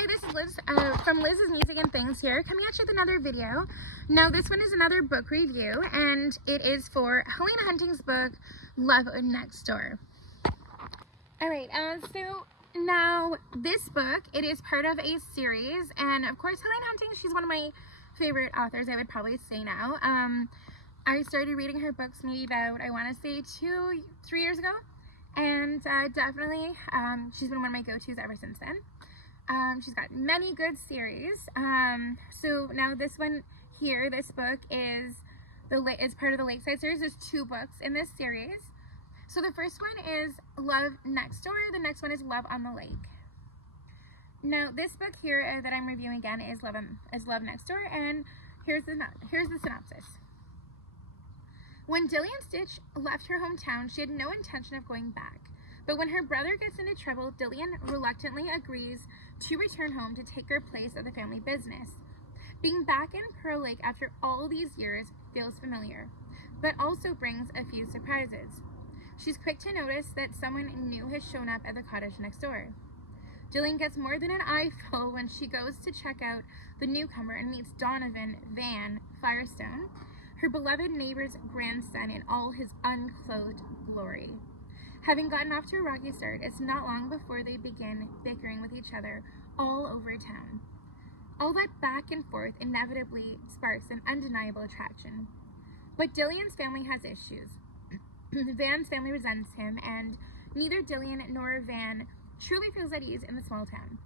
Hi, this is Liz from Liz's Music and Things here, coming at you with another video. Now this one is another book review, and it is for Helena Hunting's book, Love Next Door. Alright, so now this book, it is part of a series, and of course Helena Hunting, she's one of my favorite authors, I would probably say now. I started reading her books maybe about, I want to say 2-3 years ago, and definitely she's been one of my go-tos ever since then. She's got many good series. So now this one here, this book is part of the Lakeside series. There's 2 books in this series. So the first one is Love Next Door. The next one is Love on the Lake. Now this book here that I'm reviewing again is Love Next Door, and here's the synopsis. When Dillian Stitch left her hometown, she had no intention of going back. But when her brother gets into trouble, Dillian reluctantly agrees to return home to take her place at the family business. Being back in Pearl Lake after all these years feels familiar, but also brings a few surprises. She's quick to notice that someone new has shown up at the cottage next door. Dillian gets more than an eyeful when she goes to check out the newcomer and meets Donovan Van Firestone, her beloved neighbor's grandson in all his unclothed glory. Having gotten off to a rocky start, it's not long before they begin bickering with each other all over town. All that back and forth inevitably sparks an undeniable attraction. But Dillian's family has issues. Van's family resents him, and neither Dillian nor Van truly feels at ease in the small town.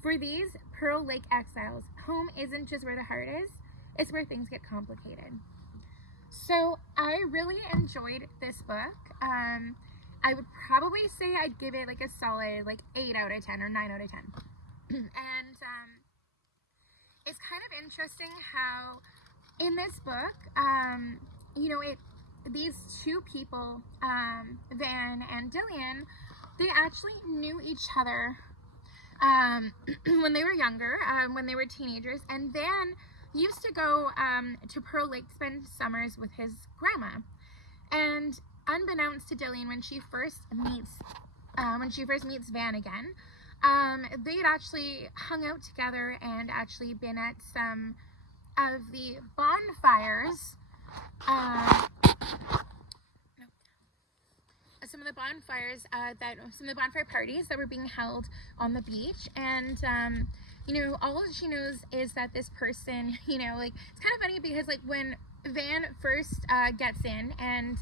For these Pearl Lake exiles, home isn't just where the heart is, it's where things get complicated. So I really enjoyed this book. I would probably say I'd give it like a solid 8 out of 10 or 9 out of 10. And it's kind of interesting how in this book, you know, these 2 people, Van and Dillian, they actually knew each other when they were younger, when they were teenagers, and Van used to go to Pearl Lake to spend summers with his grandma. And unbeknownst to Dillian, when she first meets Van again, they had actually hung out together and actually been at some of the bonfires, some of the bonfire parties that were being held on the beach. And you know, all that she knows is that this person, you know, like, it's kind of funny because like when Van first gets in, and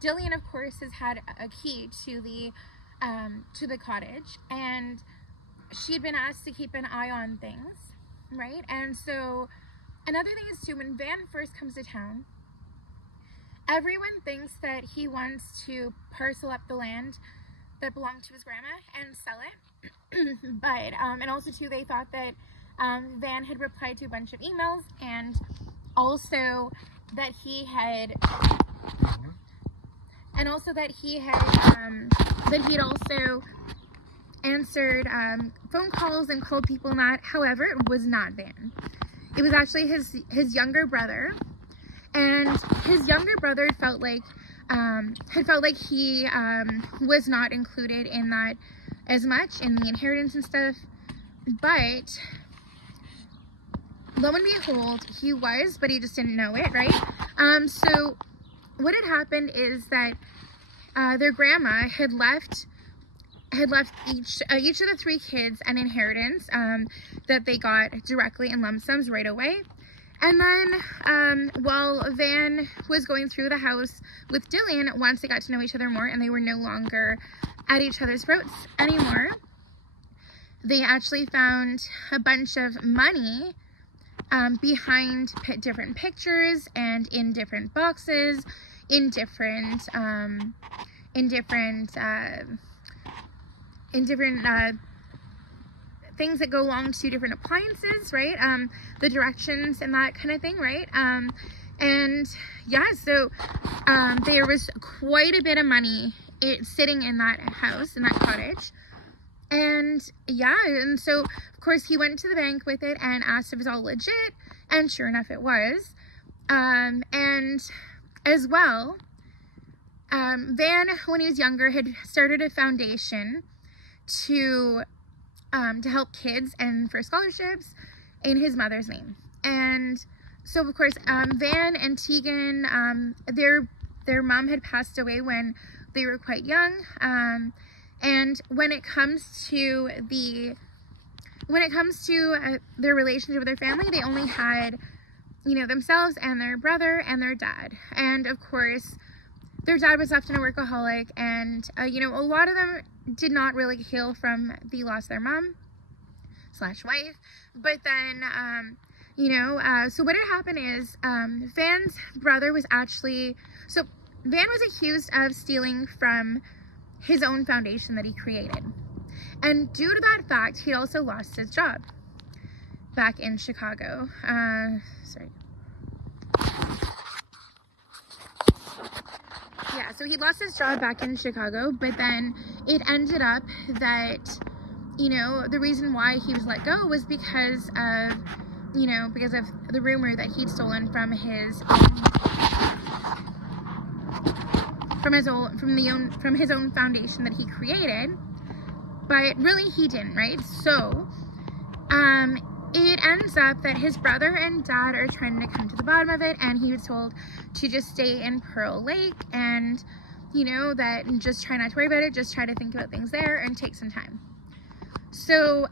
Dillian, of course, has had a key to the cottage, and she had been asked to keep an eye on things, right? And so another thing is too, when Van first comes to town, everyone thinks that he wants to parcel up the land that belonged to his grandma and sell it. But and also too, they thought that Van had replied to a bunch of emails, and also that he had also answered phone calls and called people and that. However, it was not Van. It was actually his younger brother, and his younger brother felt like he was not included in that as much in the inheritance and stuff. But lo and behold, he was, but he just didn't know it, right? So what had happened is that their grandma had left each of the 3 kids an inheritance that they got directly in lump sums right away. And then while Van was going through the house with Dillian, once they got to know each other more and they were no longer at each other's throats anymore, they actually found a bunch of money behind different pictures and in different boxes, in different things that go along to different appliances, right? The directions and that kind of thing, right? And yeah, so there was quite a bit of money sitting in that house, in that cottage. And yeah, and so of course he went to the bank with it and asked if it was all legit, and sure enough it was. And as well, Van, when he was younger, had started a foundation to to help kids and for scholarships in his mother's name. And so of course, Van and Tegan, their mom had passed away when they were quite young. And when it comes to their relationship with their family, they only had, themselves and their brother and their dad. And of course, their dad was often a workaholic, and a lot of them did not really heal from the loss of their mom/wife. But then, so what had happened is, Van's brother was Van was accused of stealing from his own foundation that he created. And due to that fact, he also lost his job back in Chicago. So he lost his job back in Chicago, but then it ended up that, the reason why he was let go was because of the rumor that he'd stolen from his own foundation that he created. But really he didn't, right? So it ends up that his brother and dad are trying to come to the bottom of it, and he was told to just stay in Pearl Lake and that just try not to worry about it, just try to think about things there and take some time. So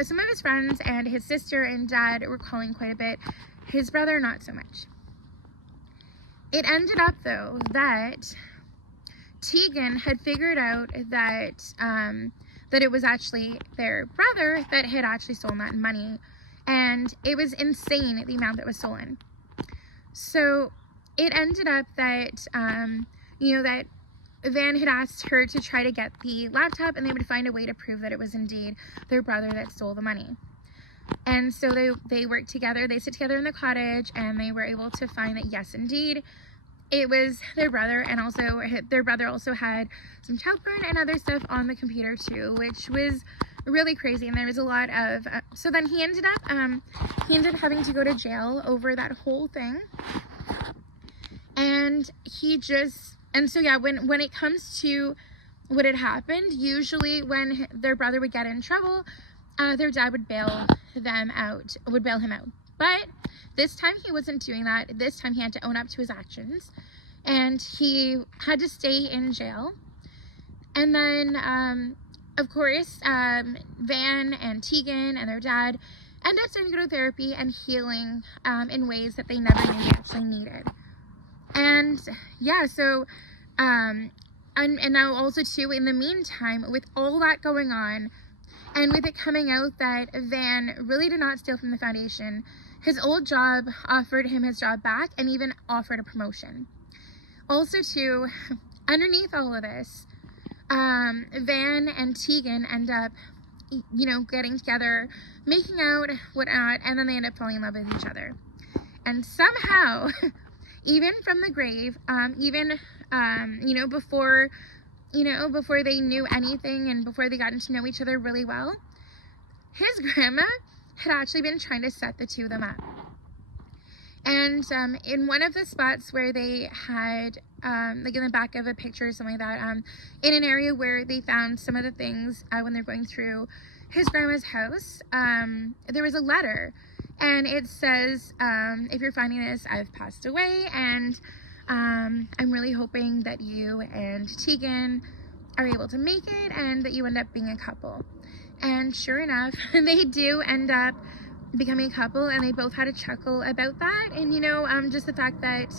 some of his friends and his sister and dad were calling quite a bit, his brother not so much. It ended up though that Tegan had figured out that it was actually their brother that had actually stolen that money, and it was insane the amount that was stolen. So it ended up that that Van had asked her to try to get the laptop, and they would find a way to prove that it was indeed their brother that stole the money. And so they worked together, they sit together in the cottage, and they were able to find that yes, indeed, it was their brother. And also their brother also had some child porn and other stuff on the computer too, which was really crazy. And there was a lot of so then he ended up having to go to jail over that whole thing. And when it comes to what had happened, usually when their brother would get in trouble, their dad would bail him out. But this time he wasn't doing that. This time he had to own up to his actions, and he had to stay in jail. And then, of course, Van and Tegan and their dad end up starting to go to therapy and healing in ways that they never knew they actually needed. And yeah, so and now also too, in the meantime, with all that going on, and with it coming out that Van really did not steal from the foundation, his old job offered him his job back and even offered a promotion. Also too, underneath all of this, Van and Tegan end up, getting together, making out, whatnot, and then they end up falling in love with each other. And somehow, even from the grave, before they knew anything and before they gotten to know each other really well, his grandma had actually been trying to set the two of them up. And in one of the spots where they had, like in the back of a picture or something like that, in an area where they found some of the things when they're going through his grandma's house, there was a letter. And it says, if you're finding this, I've passed away, and I'm really hoping that you and Tegan are able to make it and that you end up being a couple. And sure enough, they do end up becoming a couple, and they both had a chuckle about that. And just the fact that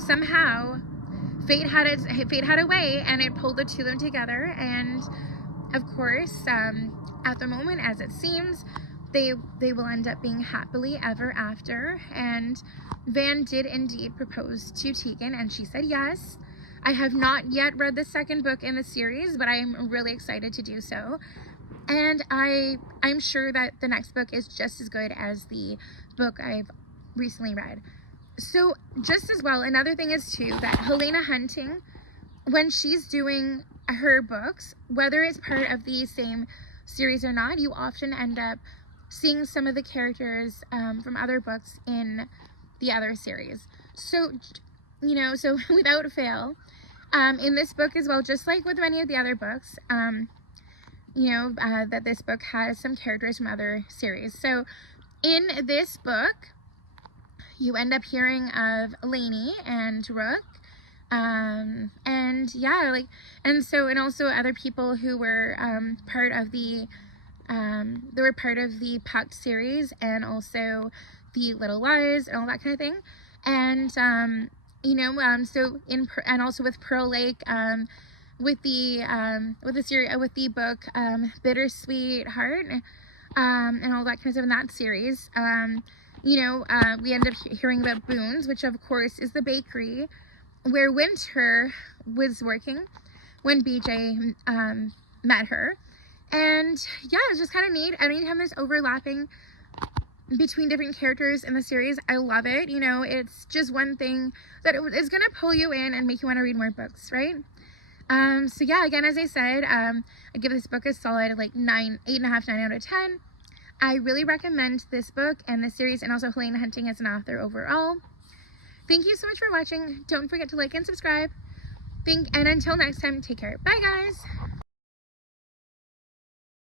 somehow fate had a way, and it pulled the two of them together. And of course, at the moment, as it seems, they will end up being happily ever after. And Van did indeed propose to Tegan, and she said yes. I have not yet read the second book in the series, but I'm really excited to do so. And I'm sure that the next book is just as good as the book I've recently read. So just as well, another thing is too, that Helena Hunting, when she's doing her books, whether it's part of the same series or not, you often end up seeing some of the characters from other books in the other series. So, so without fail, in this book as well, just like with many of the other books, that this book has some characters from other series. So in this book, you end up hearing of Lainey and Rook, and yeah, like, and also other people who were part of the Puck series, and also the Little Lies and all that kind of thing. And and also with Pearl Lake, with the book Bittersweet Heart, and all that kind of stuff in that series. We end up hearing about Boone's, which of course is the bakery where Winter was working when BJ met her. And yeah, it's just kind of neat. Anytime there's overlapping between different characters in the series, I love it. It's just one thing that is going to pull you in and make you want to read more books, right? So yeah, again, as I said, I give this book a solid like 8.5, 9 out of 10. I really recommend this book and this series, and also Helena Hunting as an author overall. Thank you so much for watching. Don't forget to like and subscribe. And until next time, take care. Bye, guys.